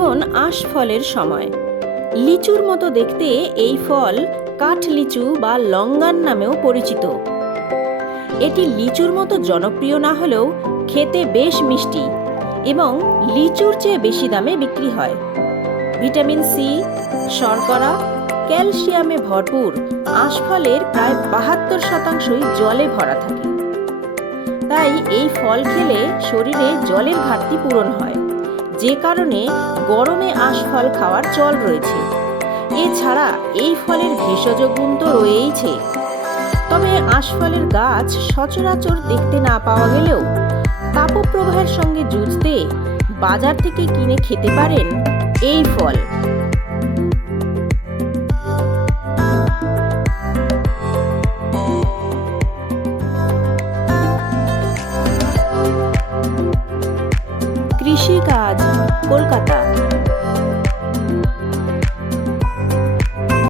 এখন আঁশ ফলের সময়। লিচুর মতো দেখতে এই ফল কাঠ লিচু বা লঙ্গান নামেও পরিচিত। এটি লিচুর মতো জনপ্রিয় না হলেও খেতে বেশ মিষ্টি এবং লিচুর চেয়ে বেশি দামে বিক্রি হয়। ভিটামিন সি, শর্করা, ক্যালসিয়ামে ভরপুর আঁশফলের প্রায় বাহাত্তর শতাংশই জলে ভরা থাকে। তাই এই ফল খেলে শরীরে জলের ঘাটতি পূরণ হয়। যে কারণে গরমে আঁশফল খাওয়ার চল রয়েছে। এছাড়া এই ফলের ভেষজ গুণ তো রয়েইছে। তবে আঁশফলের গাছ সচরাচর দেখতে না পাওয়া গেলেও তাপপ্রবাহের সঙ্গে যুঝতে বাজার থেকে কিনে খেতে পারেন এই ফল। विषय का कोलकाता।